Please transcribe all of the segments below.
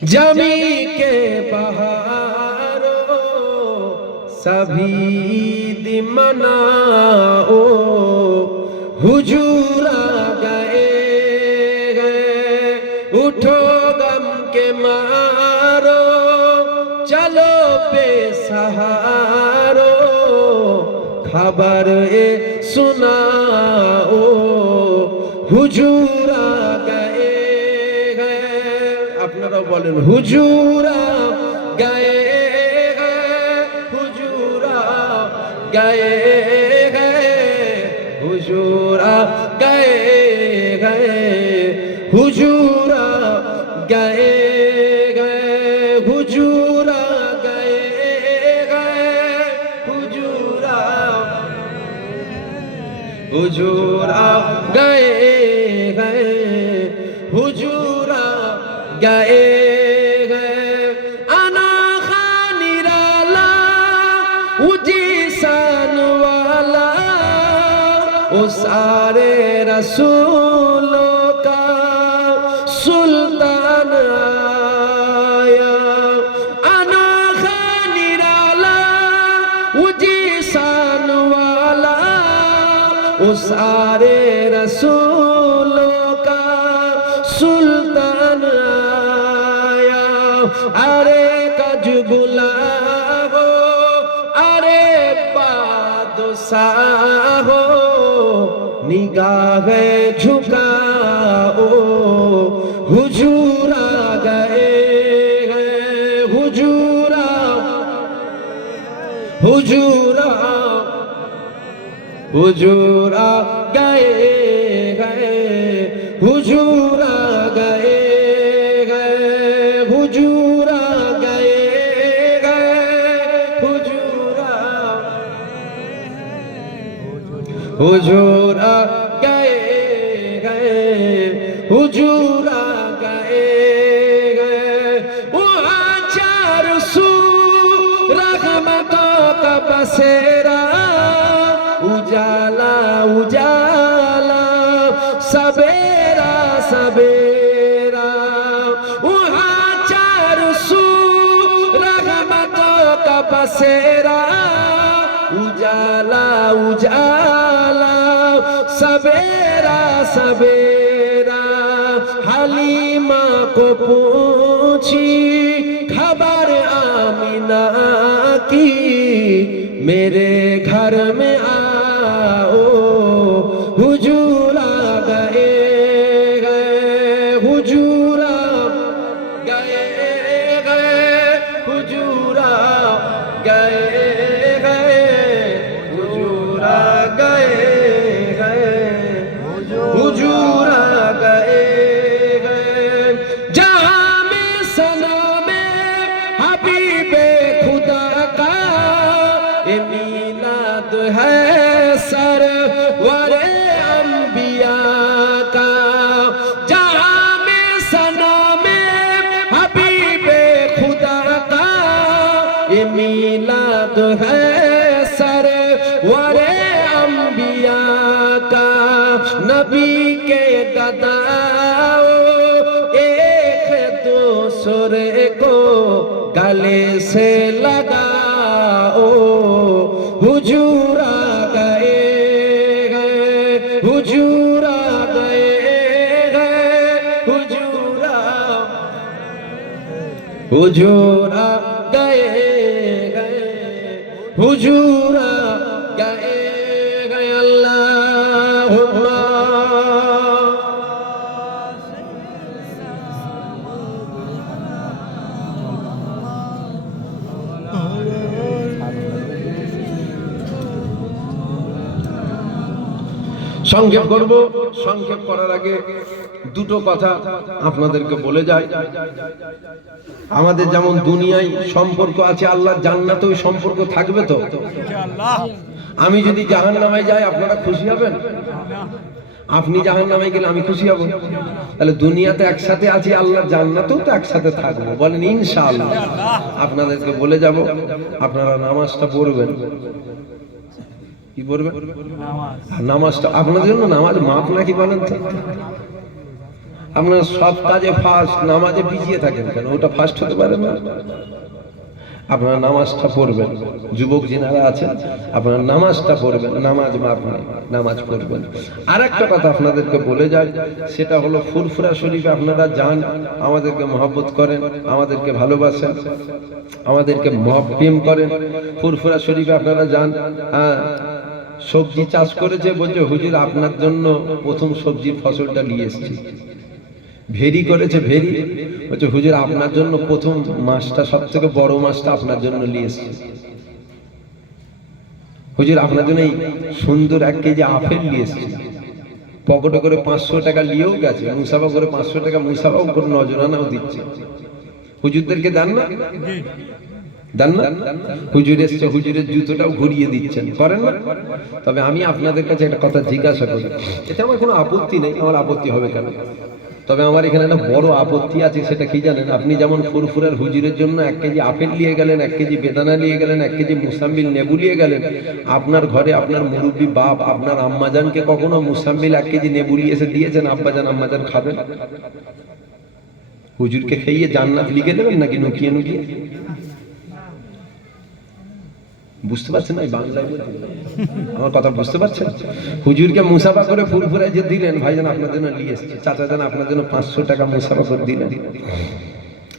जमी के बहारो सभी दिमनाओ हुजूर आ गए उठो गम के मारो चलो बेसहारो खबर ए सुनाओ हुजूर आ गए আপনারাও বলেন হুজুর आ गए हुजूर आ गए हुजूर आ गए हुजूर आ गए हुजूर आ गए हुजूर आ गए हुजूर आ गए अना खानिराला उजीसान वाला उस सारे रसूलों का सुल्तान आया अना खानिराला उजीसान वाला उस सारे रसूलों का सुल्तान आया अरे कजबुला हो अरे बादशाह हो निगाह झुकाओ हुजूर आ गए हुजूर हुजूर हुजूर आ गए हुजूर आ गए हुजूर आ गए हुजूर आ गए हुजूर आ गए वहाँ चार सू रहमतों का बसेरा उजाला उजाला सवेरा सवेरा वहाँ चार सू रहमतों का बसेरा उजाला उजाला सवेरा सवेरा हलीमा को पूछी खबर आमिना की मेरे घर में आओ हुजूर आ गए हुजूर आ गए हुजूर आ गए हुजूर आ गए हुजूर आ गए जहां में सना में हबीबे खुदा का ये मीलाद है सरवरे अंबिया का जहां में सना में हबीबे खुदा का ये मीलाद है सरवरे अंबिया का नबी के गदाओ एक दूसरे को गले से लगाओ हुजूर आ गए हुजूर आ गए हुजूर आ गए हुजूर आ गए अल्लाहुम्मा সংক্ষেপ করব সংক্ষেপ করার আগে দুটো কথা আপনাদেরকে বলে যাই আমাদের যেমন দুনিয়ায় সম্পর্ক আছে আল্লাহর জান্নাতেও সম্পর্ক থাকবে তো ইনশাআল্লাহ আমি যদি জাহান্নামে যাই আপনারা খুশি হবেন আপনি জাহান্নামে গেলে আমি খুশি হব তাহলে দুনিয়াতে একসাথে আছি আল্লাহর জান্নাতেও তো একসাথে থাকবো বলেন ইনশাআল্লাহ আপনাদেরকে বলে যাব আপনারা নামাজটা পড়বেন কি পড়বেন নামাজটা আপনাদের জন্য নামাজ মাপ নাকি বলেন তো আপনারা সব কাজে ফার্স্ট, নামাজে পিছিয়ে থাকেন কেন? ওটা ফার্স্ট হতে পারে না? আপনারা নামাজটা পড়বেন, যুবক যিনারা আছেন আপনারা নামাজটা পড়বেন, নামাজ মাপ নেই, নামাজ পড়বেন। আর একটা কথা আপনাদেরকে বলে যায়, সেটা হলো ফুরফুরা শরীফে আপনারা যান, আমাদেরকে মহব্বত করেন, আমাদেরকে ভালোবাসেন, আমাদেরকে প্রেম করেন। ফুরফুরা শরীফে আপনারা যান, সবজি চাষ করেছে, বলছে হুজুর আপনার জন্য প্রথম সবজির ফসলটা নিয়ে এসেছি। ভেরি করেছে, ভেরি বলছে হুজুর আপনার জন্য প্রথম মাছটা, সব থেকে বড় মাছটা আপনার জন্য নিয়ে এসেছি। হুজুর আপনার জন্য এই সুন্দর 1 কেজি আপেল নিয়ে এসেছি। পকেটে করে 500 টাকা নিয়েও গেছে, মুসাফা করে 500 টাকা মুসাফাও করে নজরানাও দিচ্ছে। হুজুরদেরকে দেন না? দেন না? হুজুর এসছে, হুজুরের জুতোটাও ঘুরিয়ে দিচ্ছেন, করেন না? তবে আমি আপনাদের কাছে একটা কথা জিজ্ঞাসা করি, এতে আমার কোনো আপত্তি নেই, আমার আপত্তি হবে কেন? তবে আমার এখানে একটা বড় আপত্তি আছে, সেটা কি জানেন? আপনি যেমন ফুরফুরার হুজুরের জন্য 1 কেজি আপেল নিয়ে গেলেন, 1 কেজি বেদানা নিয়ে গেলেন, 1 কেজি মুসাম্বিল নেবু নিয়ে গেলেন, আপনার ঘরে আপনার মুরব্বী বাপ আপনার আম্মাজানকে কখনো মুসাম্বিল 1 কেজি নেবু নিয়ে এসে দিয়েছেন? আব্বাজান আম্মাজান খাবেন? হুজুরকে খাইয়ে জান্নাত লিখে নেবেন নাকি নুকিয়ে নুকিয়ে? বুঝতে পারছেন না? বাংলায় আমার কথা বুঝতে পারছেন? হুজুরকে মুসাফা করে ফুরফুরায় যে দিলেন, ভাইজান আপনার জন্য নিয়ে এসেছে, চাচাজান আপনার জন্য 500 টাকা মুসাফা করে দিলেন।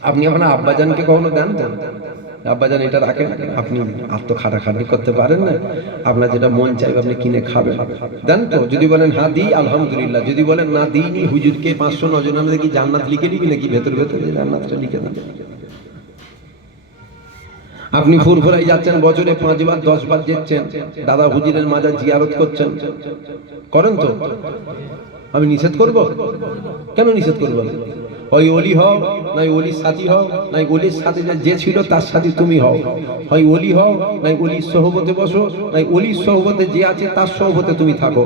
আপনি আপনার আব্বাজানকে কখনো দেন তো? আব্বাজান এটা রাখেন, আপনি আর তো খাটাখাটি করতে পারেন না, আপনার যেটা মন চাইবে আপনি কিনে খাবেন, দেন তো? যদি বলেন হ্যাঁ দিই, আলহামদুলিল্লাহ। যদি বলেন না দিইনি, হুজুরকে 500 নজরানা কি জান্নাত লিখে নিবি নাকি? ভেতর ভেতর জান্নাতটা লিখে দেন। আপনি ফুরফুরাই যাচ্ছেন, বছরে 5 বার 10 বার যাচ্ছেন, দাদা হুজুরের মাজার জিয়ারত করছেন, করেন তো? আমি নিষেধ করব? কেন নিষেধ করব? হয় ওলি হও, নাই ওলির সাথী হও, নাই ওলির সাথে যে ছিল তার সাথে তুমি হও। হয় ওলি হও, নাই ওলির সহবতে বসো, নাই ওলির সহবতে যে আছে তার সহবতে তুমি থাকো।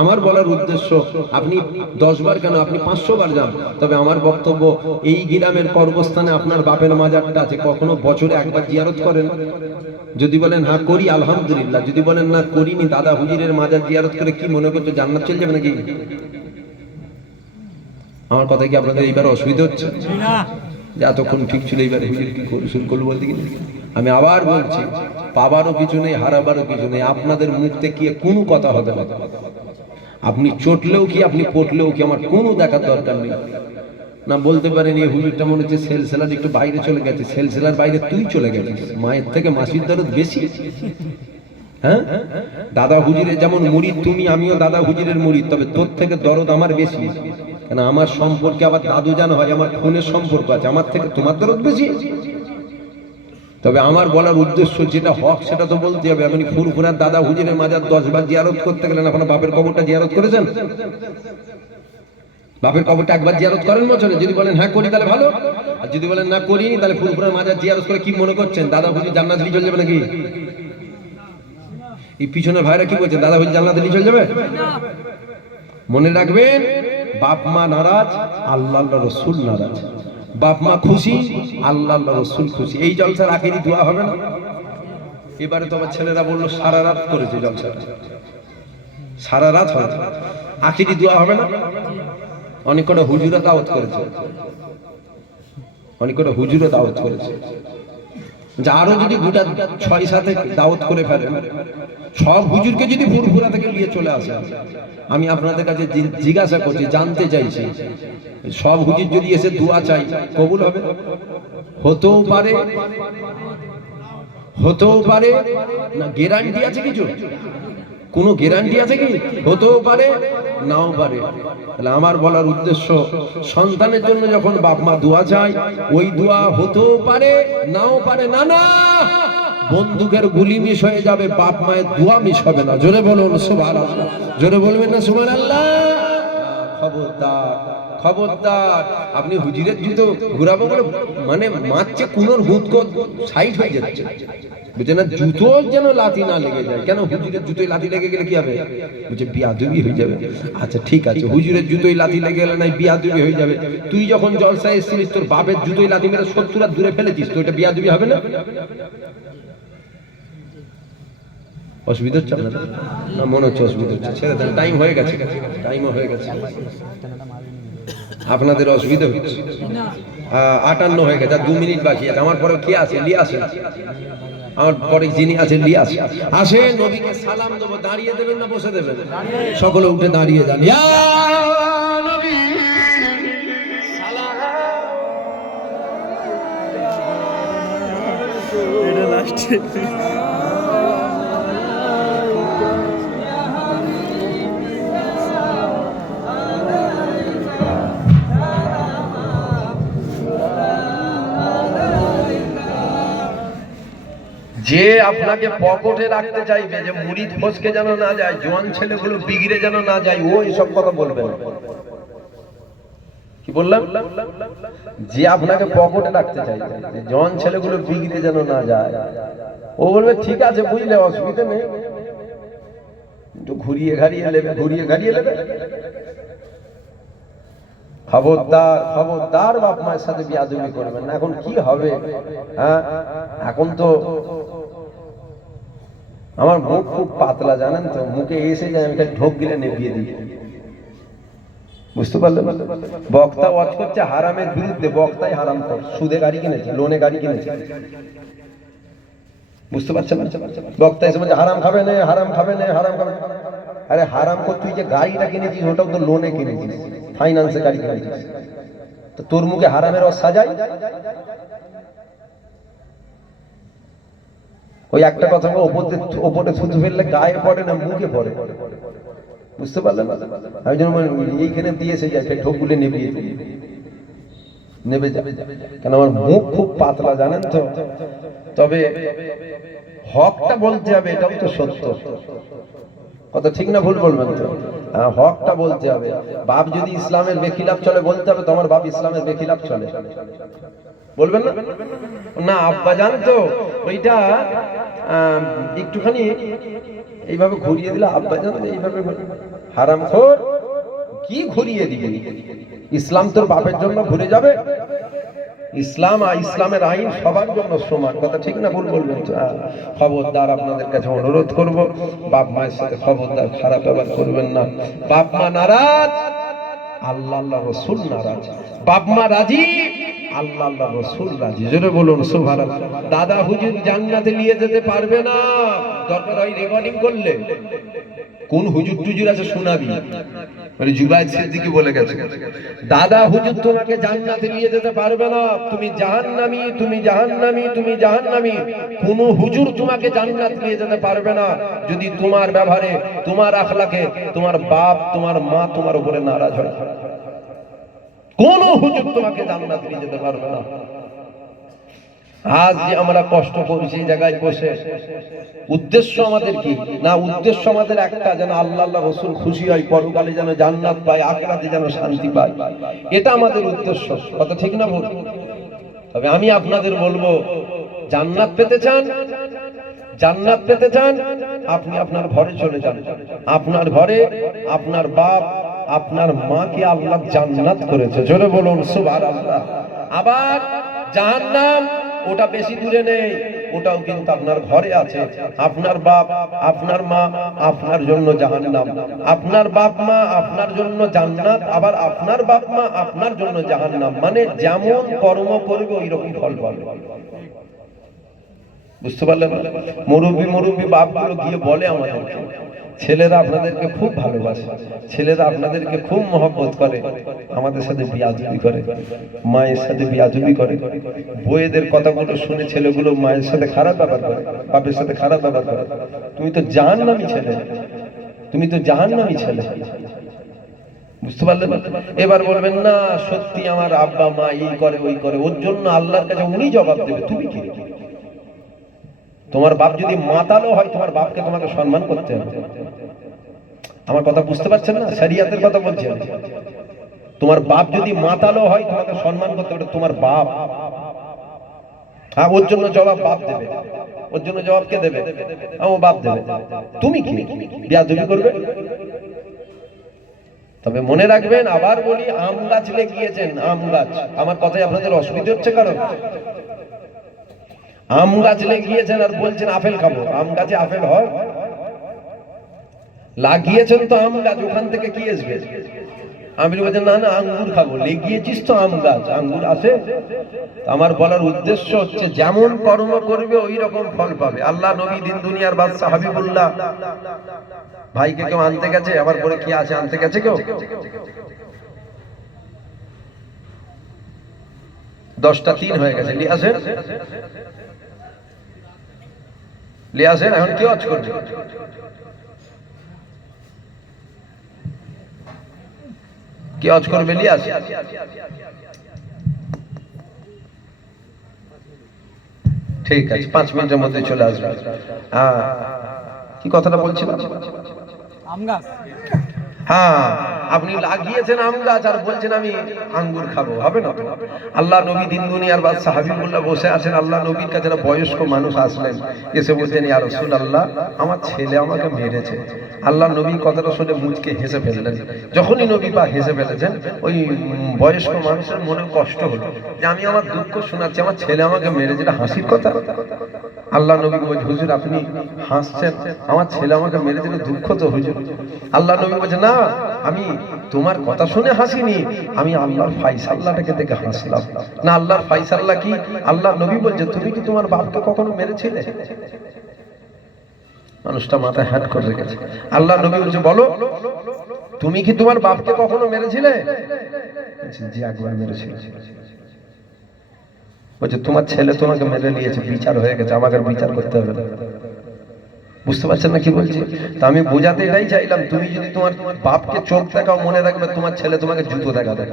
আমার বলার উদ্দেশ্য, আপনি 10 বার কেন, আপনি 500 বার যান। তবে আমার বক্তব্য, এই গ্রামের কর্মস্থানে আপনার বাপের মাজারটা আছে, কখনো বছরে 1 বার জিয়ারত করেন? যদি বলেন হ্যাঁ করি, আলহামদুলিল্লাহ। যদি বলেন না করিনি, দাদা হুজুরের মাজার জিয়ারত করে কি মনে করছো জান্নাত চলে যাবে নাকি? আমার কথা কি আপনাদের এইবার অসুবিধা হচ্ছে? যে এতক্ষণ ঠিক ছিল, এইবার হুজুর কি শুরু করলো বলতে কি? আমি আবার বলছি, পাবারও কিছু নেই, হারাবারও কিছু নেই, আপনাদের মুখ থেকে কোনো কথা হবে না। আপনি চটলেও কি, আপনি পটলেও কি, আমার কোনো দেখার দরকার নেই। না বলতে পারেন এই হুজুরটা মনে হচ্ছে সেলসেলার একটু বাইরে চলে গেছে, সেলসেলার বাইরে তুই চলে গেছিস, মায়ের থেকে মাসির দরদ বেশি। হ্যাঁ, দাদা হুজুরের যেমন মুরিদ তুমি, আমিও দাদা হুজুরের মুরিদ, তবে তোর থেকে দরদ আমার বেশি। কেন? আমার সম্পর্কে আবার দাদু জান হয়, আমার খুনের সম্পর্ক আছে, আমার থেকে তোমার দরদ বেশি। তবে আমার বলার উদ্দেশ্য যেটা হক সেটা তো বলতে হবে। আপনি ফুরফুরার দাদা হুজুরের মাজার 10 বার জিয়ারত করতে গেলেন, আপনার বাপের কবরটা জিয়ারত করেছেন? বাপের কবরটা 1 বার জিয়ারত করেন বছরে? যদি বলেন হ্যাঁ করি তাহলে ভালো, আর যদি বলেন না করিনি, তাহলে ফুরফুরার মাজার জিয়ারত করে কি মনে করছেন দাদা হুজুর জান্নাত চলে যাবে নাকি? এই পিছনের ভাইরা কি বলছেন, দাদা হুজুর জান্নাত চলে যাবে? মনে রাখবেন, বাপ মা নারাজ, আল্লাহ রাসূল নারাজ। বাপ মা খুশি, আল্লাহ রাসূল খুশি। এই জলসার আখেরি দোয়া হবে না? এবারে তো আমার ছেলেরা বললো সারা রাত করেছে জলসা, সারা রাত হয়, আখেরি দোয়া হবে না? অনেক কটা হুজুরা দাওয়াত করেছে, অনেক কটা হুজুরা দাওয়াত করেছে। আরো যদি গোটা 6-7 দাওয়াত করে ফেলেন, সব হুজুরকে যদি ফুরফুরা থেকে নিয়ে চলে আসে, আমি আপনাদের কাছে জিজ্ঞাসা করছি, জানতে চাইছি, সব হুজুর যদি এসে দোয়া চাই, কবুল হবে? হতেও পারে, হতেও পারে না, গ্যারান্টি আছে কিছু? কোনো গ্যারান্টি আছে কি? হতেও পারে, নাও পারে। তাহলে আমার বলার উদ্দেশ্য, সন্তানের জন্য যখন বাপ মা দোয়া চায়, ওই দোয়া হতেও পারে, নাও পারে। না না, বন্দুকের গুলি মিস হয়ে যাবে, বাপ মায়ের দোয়া মিস হবে না। জোরে বলুন সুবহানাল্লাহ, জোরে বলবেন না সুবহানাল্লাহ? খবরদার, খবরদার। আপনি হুজুরের জুতো ঘুরাবো বলে মানে মারছে, কোনোর হুদ সাইড হয়ে যাচ্ছে, বুঝছেন না? জুতো যেন লাথি না লেগে যায়। কেন? হুজুরের জুতোয় লাথি লেগে গেলে কি হবে? বুঝছে বিয়াদবি হয়ে যাবে। আচ্ছা ঠিক আছে, হুজুরের জুতোয় লাথি লেগে গেলে নাই বিয়াদবি হয়ে যাবে। তুই যখন জলসায় এসেছিস, তোর বাপের জুতোয় লাথি মেরে 70 হাত দূরে ফেলেছিস, তো এটা বিয়াদবি হবে না? অসুবিধা হচ্ছে আপনাদের? না মনে হচ্ছে অসুবিধা হচ্ছে, ছেড়ে দেন, টাইম হয়ে গেছে, টাইমও হয়ে গেছে। আপনাদের অসুবিধা হচ্ছে? 58 হয়ে গেছে, 2 মিনিট বাকি আছে। আমার পরে কে আছে? লিয়ে আসেন। আমার পরে যিনি আছেন লিয়ে আসেন। আসে, নবীকে সালাম দেবো। দাঁড়িয়ে দেবেন না বসে দেবেন? সকলে উঠে দাঁড়িয়ে যান। ইয়া নবী সালাম। এটা লাস্টে যে আপনাকে পকেটে রাখতে চাইবে, যে মুড়ি ফসকে যেন না যায়, জোয়ান ছেলেগুলো বিগড়ে যেন না যায়, ও এইসব কথা বলবে না। কি বললাম? যে আপনাকে পকেটে রাখতে চাইবে, যে জোয়ান ছেলেগুলো বিগড়ে যেন না যায়, ও বলবে ঠিক আছে বুঝলে, অসুবিধা নেই, একটু ঘুরিয়ে ঘাড়িয়ে নেবে, ঘুরিয়ে ঘাড়িয়ে নেবে। খবরদার, খবরদার বাপ মায়ের সাথে বিয়াদবি করবেন না। এখন কি হবে? হ্যাঁ, এখন তো আমার মুখ খুব পাতলা, জানেন তো, মুখে এসে যায় আমি ঢোক দিলে নেপিয়ে দিই। বুঝতে পারলেন? বক্তা ওয়াজ করছে হারামের বিরুদ্ধে, বক্তাই হারাম কর, সুদে গাড়ি কিনেছে, লোনে গাড়ি কিনেছে। বুঝতে পারছেন? বক্তা এসে বলছে হারাম খাবে না, হারাম খাবে না, হারাম খাবে। আরে হারাম কর, তুই যে গাড়িটা কিনেছিস ওটাও তো লোনে কিনেছিস, ফাইন্যান্সে গাড়ি কিনেছিস, তো তোর মুখে হারামের রস সাজাই? ওই একটা কথা, ওপরে থুতু ফেললে গায়ে পড়ে না, মুখে পড়ে। বুঝতে পারলেন? আমি যেন এইখানে দিয়েছে যায়, ঢোক গুলে নেবিয়ে নেবে যাবে, কেন আমার মুখ খুব পাতলা, জানেন তো। তবে হকটা বলতে হবে, এটাও তো সত্য কথা, ঠিক না ভুল বলবেন তো? হকটা বলতে হবে। বাপ যদি ইসলামের বেখিলাফ চলে, বলতে হবে তোমার বাপ ইসলামের বেখিলাফ চলে, বলবেন না? না আব্বা জান তো ওইটা একটুখানি এইভাবে ঘুরিয়ে দিলে, আব্বা জান এইভাবে হারামখোর, কি ঘুরিয়ে দিবে? ইসলাম তোর বাপের জন্য ঘুরে যাবে? ইসলাম আর ইসলামের আইন সবার জন্য সমান কথা, ঠিক না ভুল বলবেন? খবরদার, আপনাদের কাছে অনুরোধ করব, বাপ মায়ের সাথে খবরদার খারাপ ব্যবহার করবেন না। বাপ মা নারাজ, আল্লাহ আল্লাহ রসুল নারাজ। বাপ মা রাজি, আল্লাহ আল্লাহ রসুল রাজি। জোরে বলুন সুবহানাল্লাহ। দাদা হুজুর জান্নাতে নিয়ে যেতে পারবে না, দরকার হয় রেকর্ডিং করলে। কোন হুজুর টুজুর আছে শোনাবি, মানে জুবায়ের সিদ্দিকী বলে গেছে, দাদা হুজুর তোমাকে জান্নাতে নিয়ে যেতে পারবে না, তুমি জাহান্নামী, তুমি জাহান্নামী, তুমি জাহান্নামী। কোন হুজুর তোমাকে জান্নাত নিয়ে যেতে পারবে না যদি তোমার ব্যবহারে, তোমার আখলাকে তোমার বাপ, তোমার মা তোমার উপরে নারাজ হয়। কোন হুজুর তোমাকে জান্নাত নিয়ে যেতে পারবে না। আজ যে আমরা কষ্ট করছি এই জায়গায় বসে, উদ্দেশ্য আমাদের কি না? উদ্দেশ্য আমাদের একটা, যেন আল্লাহ আল্লাহ রসুল খুশি হয়, পরকালে যেন জান্নাত পায়, আখিরাতে যেন শান্তি পায়, এটা আমাদের উদ্দেশ্য কথা, ঠিক না ভুল? তবে আমি আপনাদের বলবো, জান্নাত পেতে চান, জান্নাত পেতে চান, আপনি আপনার ঘরে চলে যান। আপনার ঘরে আপনার বাপ, আপনার মাকে আল্লাহ জান্নাত করেছে, জোরে বলুন সুবহানাল্লাহ। আবার জাহান্নাম ওটা বেশি দূরে নেই, ওটাও কিন্তু আপনার ঘরে আছে। আপনার বাপ, আপনার মা আপনার জন্য জাহান্নাম, আপনার বাপ মা আপনার জন্য জান্নাত, আবার আপনার বাপ মা আপনার জন্য জাহান্নাম। মানে যেমন কর্ম করবে ওই রকম ফল পাবে। বুঝতে পারলেন? মুরব্বী বাপগুলো গিয়ে বলে আমাদেরকে, ছেলেরা আপনাদেরকে খুব ভালোবাসে, ছেলেরা আপনাদেরকে খুব মহব্বত করে, আমাদের সাথে বিয়াদবি করে, মায়ের সাথে বিয়াদবি করে। বউয়েদের কথাগুলো শুনে ছেলেগুলো মায়ের সাথে খারাপ ব্যবহার করে, বাপের সাথে খারাপ ব্যবহার করে। তুমি তো জাহান্নামী ছেলে, তুমি তো জাহান্নামী ছেলে। বুঝতে পারলেন? এবার বলবেন না সত্যি আমার আব্বা মা এই করে ওই করে, ওর জন্য আল্লাহর কাছে উনি জবাব দেবে, তুমি কি? তোমার বাপ যদি মাতালো হয়, তোমার বাপকে তোমাকে সম্মান করতে হবে। আমার কথা বুঝতে পারছেন না? শরিয়তের কথা বলছি। তোমার বাপ যদি মাতালো হয়, তোমাকে সম্মান করতে হবে, তোমার বাপ। হ্যাঁ, ওর জন্য জবাব বাপ দেবে, ওর জন্য জবাব কে দেবে? ও বাপ দেবে। তুমি কি বিয়াদবি করবে? তবে মনে রাখবেন, আবার বলি, আম গাছ লেগিয়েছেন, আম গাছ, আমার কথায় আপনাদের অসুবিধা হচ্ছে কারণ? আম গাছ লাগিয়েছেন আর বলছেন আপেল খাবো, আম গাছে আপেল হয়? লাগিয়েছেন তো আম গাছ, ওখান থেকে কি আসবে? আমি বলছি না না আঙ্গুর খাবো। লেগিয়েছিস তো আম গাছ, আঙ্গুর আছে। আমার বলার উদ্দেশ্য হচ্ছে যেমন কর্ম করবে ওই রকম ফল পাবে। আল্লাহ নবী দিন দুনিয়ার বাদশা হাবিবুল্লাহ ভাইকে কেউ আনতে গেছে, আবার পরে কি আছে আনতে গেছে কেউ? 10টা 3 হয়ে গেছে, নিয়ে আসেন নিয়ে আসেন। এখন কি ওয়াজ করবে? কি ওয়াজ করবে? নিয়ে আসেন। ঠিক আছে, 5 মিনিটের মধ্যে চলে আসবে। হ্যাঁ, কি কথাটা বলছিলাম? আম গাছ। হ্যাঁ, আপনি লাগিয়েছেন আম গাছ আর বলছেন আমি আঙ্গুর খাবো, হবে না তো। আল্লাহ নবী দিন দুনিয়ার বাদশা হাবিবুল্লাহ বসে আছেন। আল্লাহ নবীর কাছে একটা বয়স্ক মানুষ আসলেন, এসে বলছেন ইয়া রাসূলুল্লাহ, আমার ছেলে আমাকে মেরেছে। আল্লাহ নবী কথাটা শুনে মুচকে হেসে ফেললেন। যখনই নবী পাক হেসে ফেলেছেন, ওই বয়স্ক মানুষের মনে কষ্ট হলো যে আমি আমার দুঃখ শোনাচ্ছি, আমার ছেলে আমাকে মেরেছে, এটা হাসির কথা। আল্লাহ নবী বলছে হুজুর আপনি হাসছেন, আমার ছেলে আমাকে মেরেছে, দুঃখ তো হুজুর। আল্লাহ নবী বলছে না, আমি তোমার কথা শুনে হাসিনি, আমি আল্লাহর ফায়সালাটাকে দেখে হাসলাম। না আল্লাহর ফায়সালা কি? আল্লাহ নবী বলছে তুমি কি তোমার বাপকে কখনো মেরেছিলে? মানুষটা মাথায় হাত করে রেখেছে। আল্লাহ নবী বলছে বলো, তুমি কি তোমার বাপকে কখনো মেরেছিলে? জি একবার মেরেছিলে। বলছে তোমার ছেলে তোমাকে মেরে নিয়েছে, বিচার হয়ে গেছে, আমাকে বিচার করতে হবে না। বুঝতে পারছেন না কি বলছি? তা আমি বোঝাতে এটাই চাইলাম, তুমি যদি তোমার বাপকে চোখ দেখাও, মনে রাখবে তোমার ছেলে তোমাকে জুতো দেখাবে,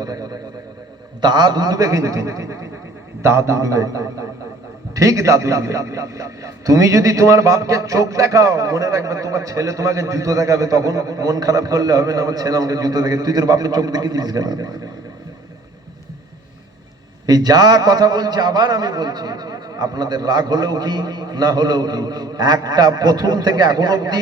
দাঁত উঠবে, কিন্তু দাঁত উঠবে, ঠিক দাঁত উঠবে। তুমি যদি তোমার বাপকে চোখ দেখাও, মনে রাখবে তোমার ছেলে তোমাকে জুতো দেখাবে। তখন মন খারাপ করলে হবে না, আমার ছেলে আমাকে জুতো দেখে, তুই তোর বাপকে চোখ দেখে দিস কেন? এই যা কথা বলছি আবার আমি বলছি, আপনাদের রাগ হলেও কি না হলেও কি, একটা প্রথম থেকে এখন অবধি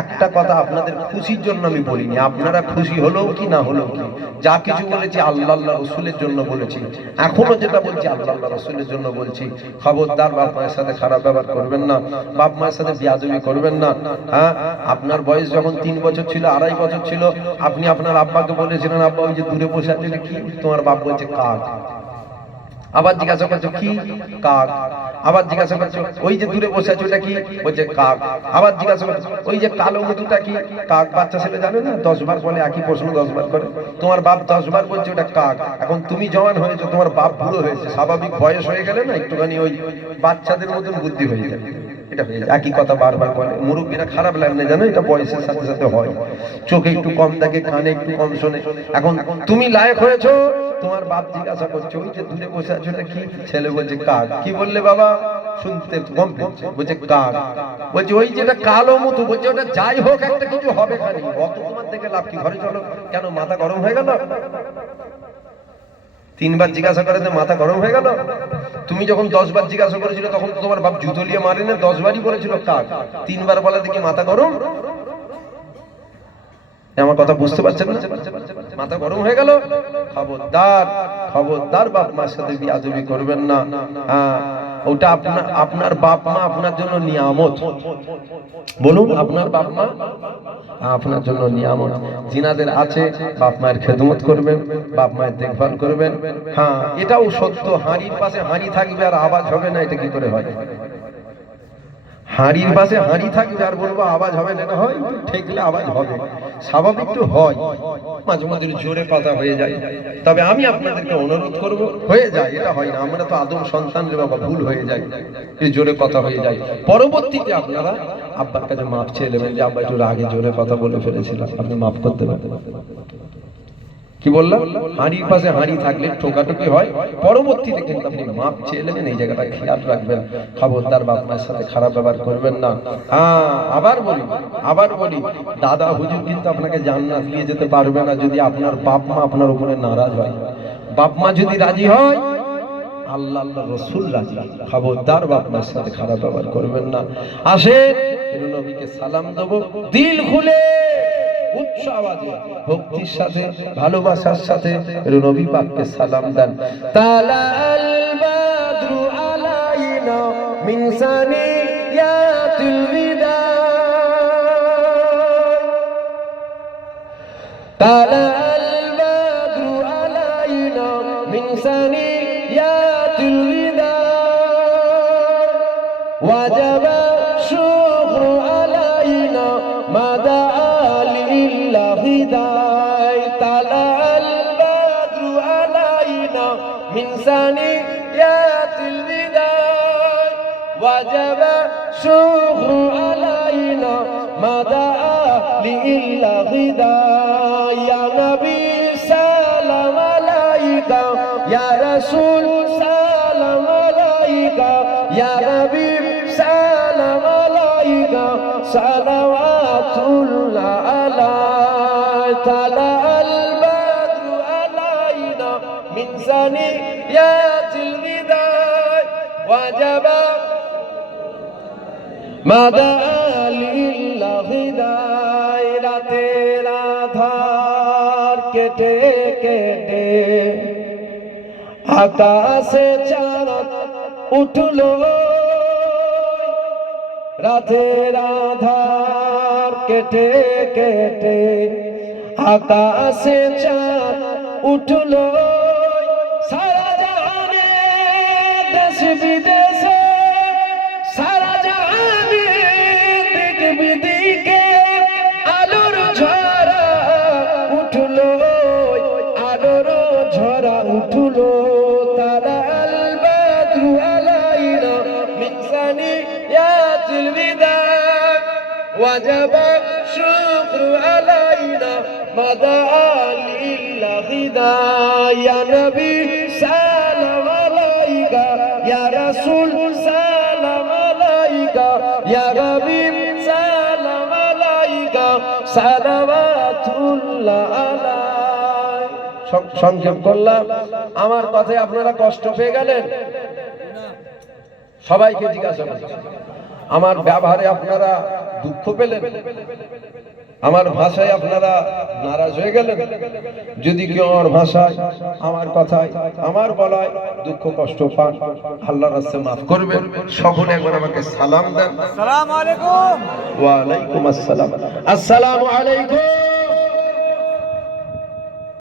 একটা কথা আপনাদের খুশির জন্য আমি বলিনি। আপনারা খুশি হলেও কি না হলেও কি, যা কিছু বলেছি আল্লাহ আল্লাহ রসুলের জন্য বলেছি। এখনো যেটা বলছি আল্লাহ আল্লাহ রসুলের জন্য বলছি। খবরদার বাপ মায়ের সাথে খারাপ ব্যবহার করবেন না, বাপ মায়ের সাথে বিয়াদবি করবেন না। হ্যাঁ, আপনার বয়স যখন 3 বছর ছিল, 2.5 বছর ছিল, আপনি আপনার আব্বাকে বলেছিলেন আব্বা ওই যে দূরে বসে আছে কি? তোমার বাপ বলছে কাক। আবার জিজ্ঞাসা করছো কি? কাক। আবার জিজ্ঞাসা করছো ওই যে দূরে বসে আছে ওটা কি? বলছে কাক। আবার জিজ্ঞাসা করছো ওই যে কালো মধুটা কি? কাক। বাচ্চা ছেলে জানে না, 10 বার বলে, একই প্রশ্ন 10 বার করে। তোমার বাপ 10 বার বলছে ওটা কাক। এখন তুমি জওয়ান হয়েছো, তোমার বাপ বুড়ো হয়েছে, স্বাভাবিক বয়স হয়ে গেলে না একটুখানি ওই বাচ্চাদের মতন বুদ্ধি হয়ে যায়, এটা হয়ে যায়, একই কথা বারবার বলে। মুরব্বীরা খারাপ লাগলে জানো, এটা বয়সের সাথে সাথে হয়। চোখে একটু কম দেখে, কানে একটু কম শোনে। এখন তুমি লায়ক হয়েছো, তোমার বাপ জিজ্ঞাসা করছে ওই যে দূরে বসে আছে ওটা কি? ছেলে বলছে কাক। কি বললে বাবা? শুনতে কম পেয়েছে, বলছে কাক। বলছে ওই যেটা কালো মতো, বলছে ওটা যাই হোক একটা কিছু হবে খালি, অত তোমার দেখে লাভ কি? ঘরে চলো। কেন মাথা গরম হয়ে গেল? 3 বার জিজ্ঞাসা করে মাথা গরম হয়ে গেল? তুমি যখন 10 বার জিজ্ঞাসা করেছিল তখন তো তোমার বাপ জুতো নিয়ে মারেনি, 10 বারই বলেছিল কাক। 3 বার বলা দেখি মাথা গরম? আমার কথা বুঝতে পারছেন না? মাথা গরম হয়ে গেল। খবরদার, খবরদার বাপ মার সাথে বিয়াদবি করবেন না। হ্যাঁ, ওটা আপনার বাপ মা আপনার জন্য নিয়ামত। বলুন, আপনার বাপ মা আপনার জন্য নিয়ামত। জিনাদের আছে, বাপ মায়ের খেদমত করবেন, বাপ মায়ের দেখভাল করবেন। হ্যাঁ, এটাও সত্য, হাঁড়ির পাশে হাঁড়ি থাকবে আর আওয়াজ হবে না, এটা কি করে হয়? হাঁড়ির পাশে হাঁড়ি থাকবে আর বলবো আওয়াজ হবে না, হয় ঠেকলে আওয়াজ হবে, স্বাভাবিক তো হয়। মাঝে মাঝে জোরে কথা হয়ে যায়, তবে আমি আপনাদেরকে অনুরোধ করব, হয়ে যায়, এটা হয় না, আমরা তো আদম সন্তান রে বাবা, ভুল হয়ে যায়, এই জোরে কথা হয়ে যায়। পরবর্তীতে আপনারা আব্বার কাছে মাপ চেয়ে নেবেন যে আব্বা একটু আগে জোরে কথা বলে ফেলেছিলাম, আপনি মাফ করতে পারবেন। কি বললাম? হাঁড়ির পাশে হাঁড়ি থাকলে ঠোকাঠুকি হয়, পরবর্তীতে কিন্তু আপনি মাপ চেয়ে নেবেন, এই জায়গাটা খেয়াল রাখবেন। খবরদার বাপ মায়ের সাথে খারাপ ব্যবহার করবেন না। হ্যাঁ, আবার বলি, দাদা হুজুর কিন্তু আপনাকে জান্নাত নিয়ে যেতে পারবে না যদি আপনার বাপ মা আপনার উপরে নারাজ হয়। বাপ মা যদি রাজি হয়, আল্লাহ আল্লাহ রসুল রাজি। খবরদার বাপ মায়ের সাথে খারাপ ব্যবহার করবেন না। আসেন নবীকে সালাম দেবো দিল খুলে, উচ্চ আওয়াজে, ভক্তির সাথে, ভালোবাসার সাথে নবী পাককে সালাম দেন। তালাল বাদরু আলাইনা মিন সানিয়াতিল বিদা, তালাল من ثنيات الوداع وجب الشكر علينا ما دعا لله داعي طلع البدر علينا من ثنيات الوداع وجب الشكر علينا ما دعا لله داعي يا نبي سلام عليك يا رسول سلام عليك يا حبيب سلام عليك صلوات الله عليك طلع البدر علينا من ثنيات الوداع وجب ما دعا لله داعي রাতের আধার কেটে কেটে আকাশে চাঁদ উঠলো রাতের আধার কেটে কেটে আকাশে চাঁদ উঠলো সারা জাহানে দেশ বিদেশে সারা জাহানে দিক বিদিকে আলোর ঝরা উঠলো আলোর ঝরা উঠলো তারা আল বাদরু আলাইনা মিন সানিয়াতিল বিদায় ওয়াজাব শুকরু আলাইনা মাদা লিল্লাহি দায় ইয়া নবী সালাম আলাইকা ইয়া রাসূল সালাম আলাইকা ইয়া হাবিব সালাম আলাইকা সালাওয়াতুল্লাহ আলাইক সংক্ষেপ করলাম আমার কথায় আপনারা কষ্ট পেয়ে গেলেন সবাইকে জিজ্ঞাসা করছি আমার ব্যবহারে আপনারা দুঃখ পেলেন আমার ভাষায় আপনারা নারাজ হয়ে গেলেন যদি কেউ আমার ভাষায় আমার কথায় আমার বলায় দুঃখ কষ্ট পান আল্লাহর রাস্তায় মাফ করবেন সকলে একবার আমাকে সালাম দেন আসসালামু আলাইকুম ওয়া আলাইকুম আসসালাম আসসালামু আলাইকুম